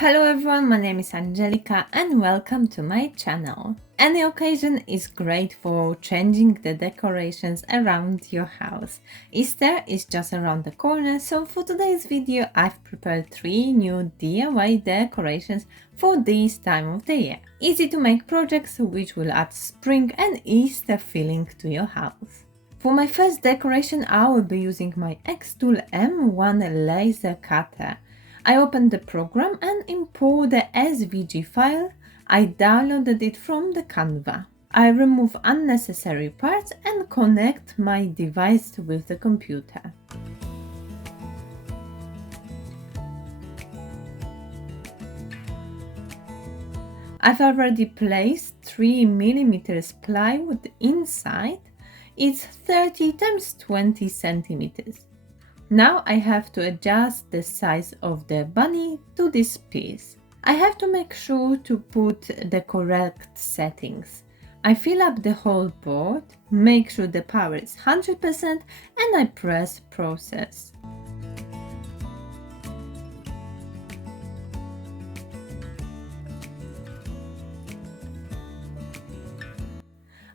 Hello everyone, my name is Angelica and welcome to my channel. Any occasion is great for changing the decorations around your house. Easter is just around the corner, so for today's video I've prepared 3 new DIY decorations for this time of the year. Easy to make projects which will add spring and Easter feeling to your house. For my first decoration I will be using my X-Tool M1 laser cutter. I opened the program and import the SVG file. I downloaded it from the Canva. I remove unnecessary parts and connect my device with the computer. I've already placed 3mm plywood inside. It's 30 x 20 centimeters. Now I have to adjust the size of the bunny to this piece. I have to make sure to put the correct settings. I fill up the whole board, make sure the power is 100% and I press process.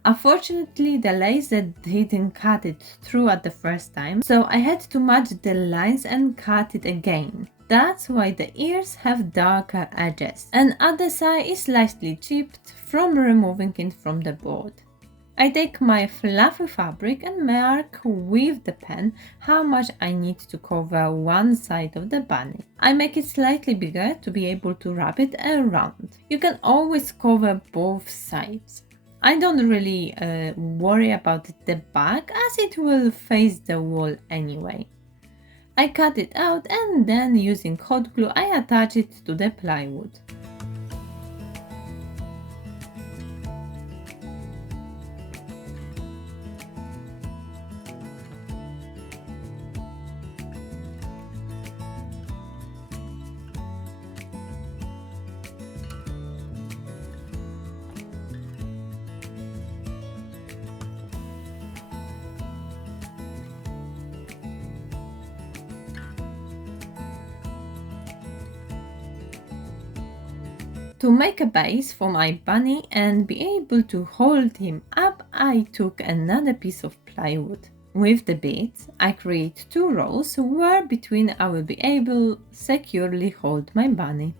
Unfortunately, the laser didn't cut it through at the first time, so I had to match the lines and cut it again. That's why the ears have darker edges, and other side is slightly chipped from removing it from the board. I take my fluffy fabric and mark with the pen how much I need to cover one side of the bunny. I make it slightly bigger to be able to wrap it around. You can always cover both sides. I don't really worry about the back as it will face the wall anyway. I cut it out and then using hot glue I attach it to the plywood. To make a base for my bunny and be able to hold him up, I took another piece of plywood. With the beads, I create 2 rows where between I will be able to securely hold my bunny.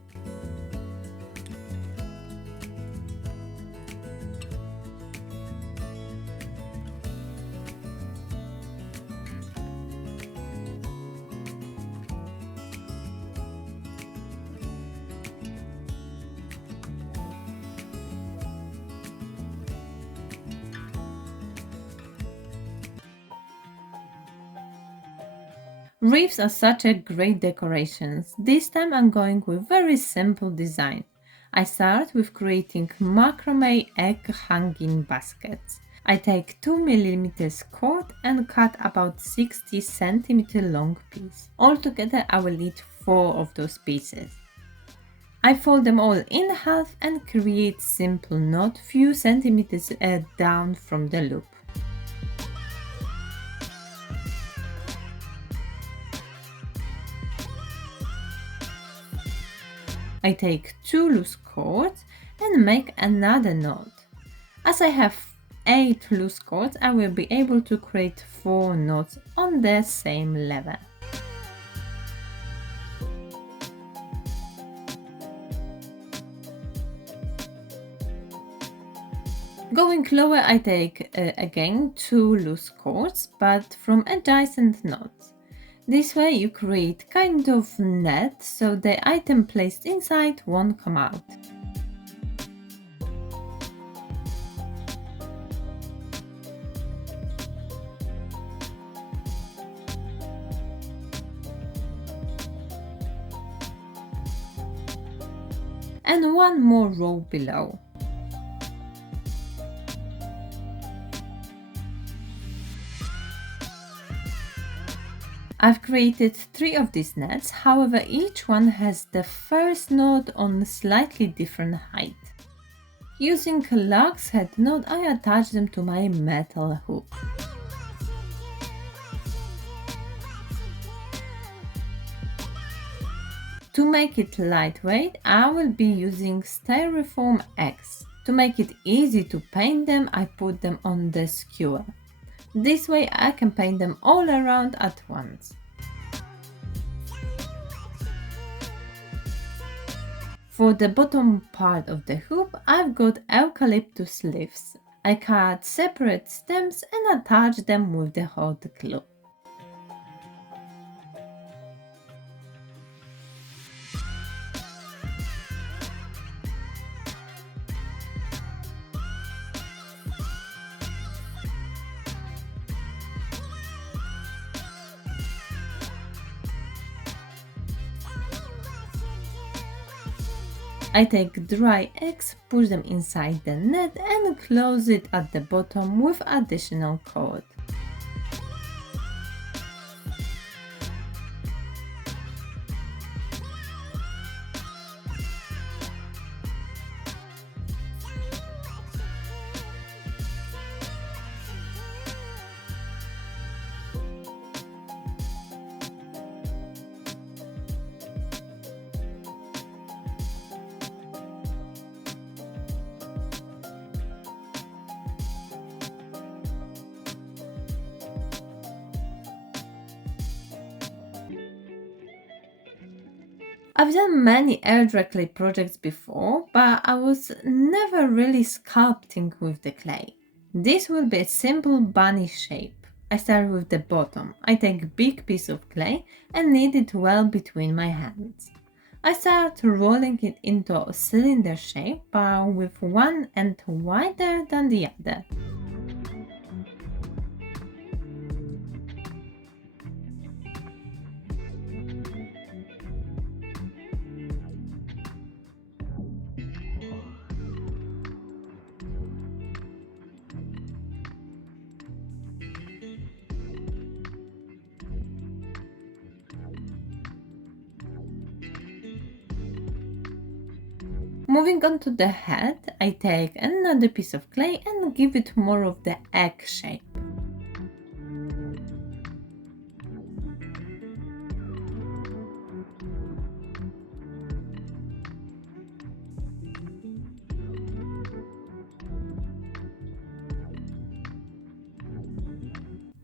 Wreaths are such a great decorations. This time I'm going with very simple design. I start with creating macrame egg hanging baskets. I take 2mm cord and cut about 60 cm long piece. Altogether I will need 4 of those pieces. I fold them all in half and create simple knot few centimeters down from the loop. I take 2 loose cords and make another knot. As I have 8 loose cords, I will be able to create 4 knots on the same level. Going lower, I take again 2 loose cords, but from adjacent knots. This way you create kind of net so the item placed inside won't come out. And 1 more row below. I've created 3 of these nets, however each one has the first knot on a slightly different height. Using a lark's head knot, I attach them to my metal hook. To To make it lightweight, I will be using styrofoam eggs. To make it easy to paint them, I put them on the skewer. This way I can paint them all around at once. For the bottom part of the hoop, I've got eucalyptus leaves. I cut separate stems and attach them with the hot glue. I take dry eggs, push them inside the net and close it at the bottom with additional cord. I've done many air dry clay projects before, but I was never really sculpting with the clay. This will be a simple bunny shape. I start with the bottom. I take a big piece of clay and knead it well between my hands. I start rolling it into a cylinder shape, but with one end wider than the other. Moving on to the head, I take another piece of clay and give it more of the egg shape.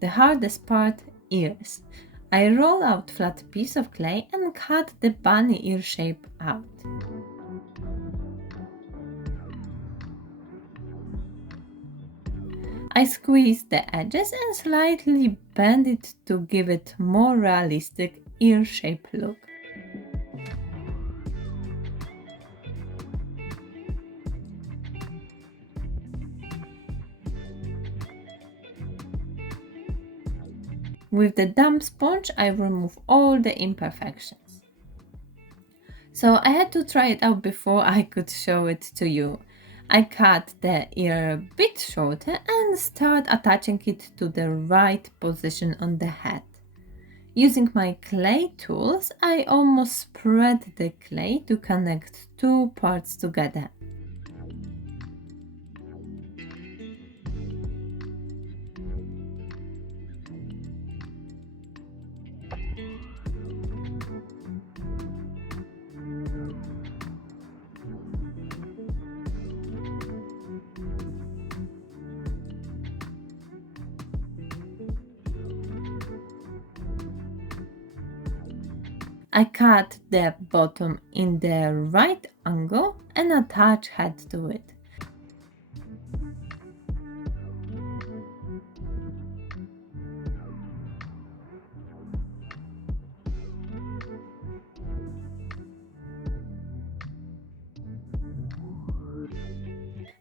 The hardest part, ears. I roll out flat piece of clay and cut the bunny ear shape out. I squeeze the edges and slightly bend it to give it more realistic ear shape look. With the damp sponge, I remove all the imperfections. So I had to try it out before I could show it to you. I cut the ear a bit shorter and start attaching it to the right position on the head. Using my clay tools, I almost spread the clay to connect two parts together. I cut the bottom in the right angle and attach head to it.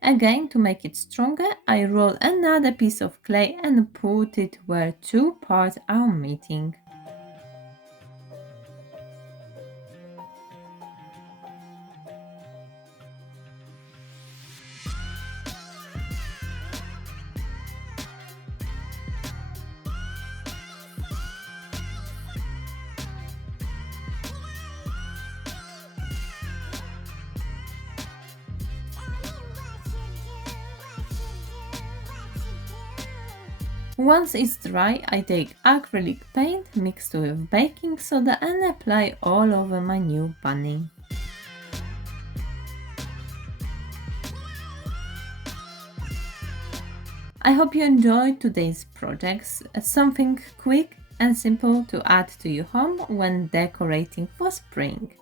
Again, to make it stronger, I roll another piece of clay and put it where two parts are meeting. Once it's dry, I take acrylic paint mixed with baking soda and apply all over my new bunny. I hope you enjoyed today's projects, something quick and simple to add to your home when decorating for spring.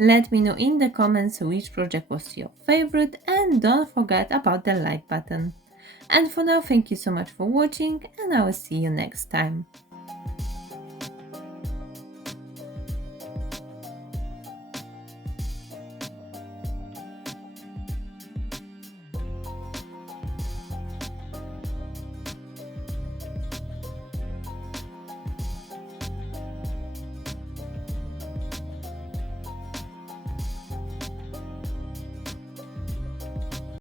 Let me know in the comments which project was your favorite and don't forget about the like button. And for now, thank you so much for watching and I will see you next time.